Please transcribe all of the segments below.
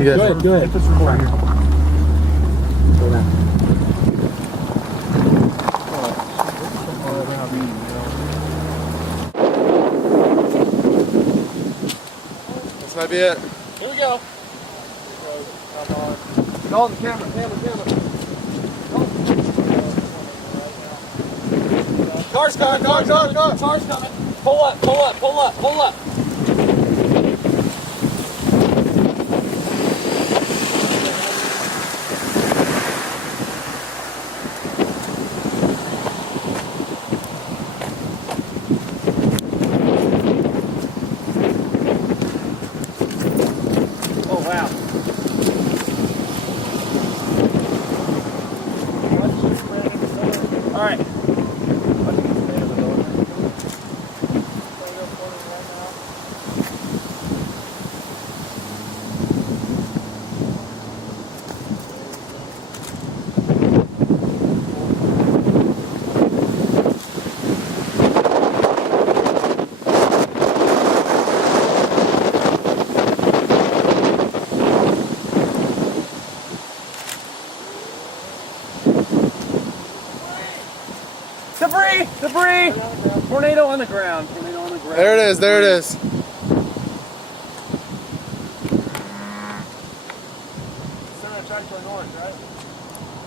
I'm good. Go ahead. Let's record here. This might be it. Here we go. Go on the camera. Car's coming. Car's coming. Pull up. Oh, wow. All right. Debris! Tornado on the ground. There it is.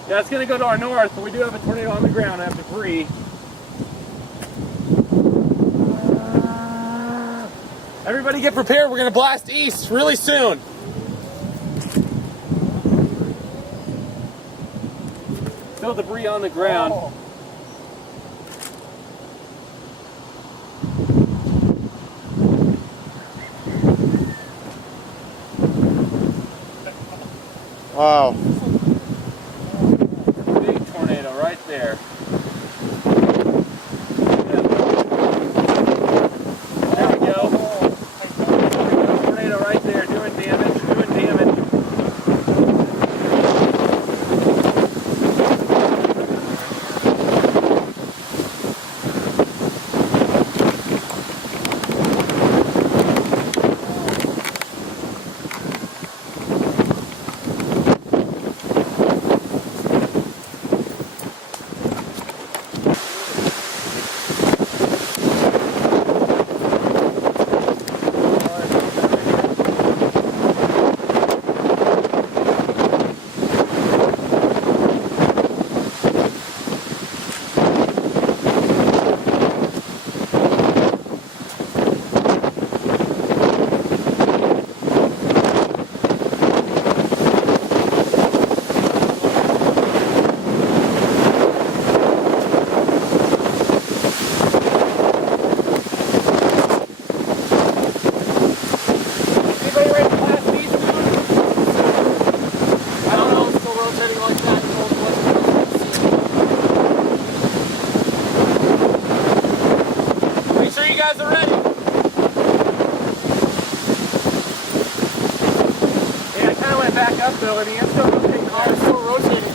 Yeah, it's going to go to our north, but we do have a tornado on the ground and have debris. Everybody get prepared. We're going to blast east really soon. Still debris on the ground. Oh. Wow. Big tornado right there. There we go. Tornado right there doing damage. Guys are ready. Yeah, I kind of went back up though. I mean, I'm still rotating.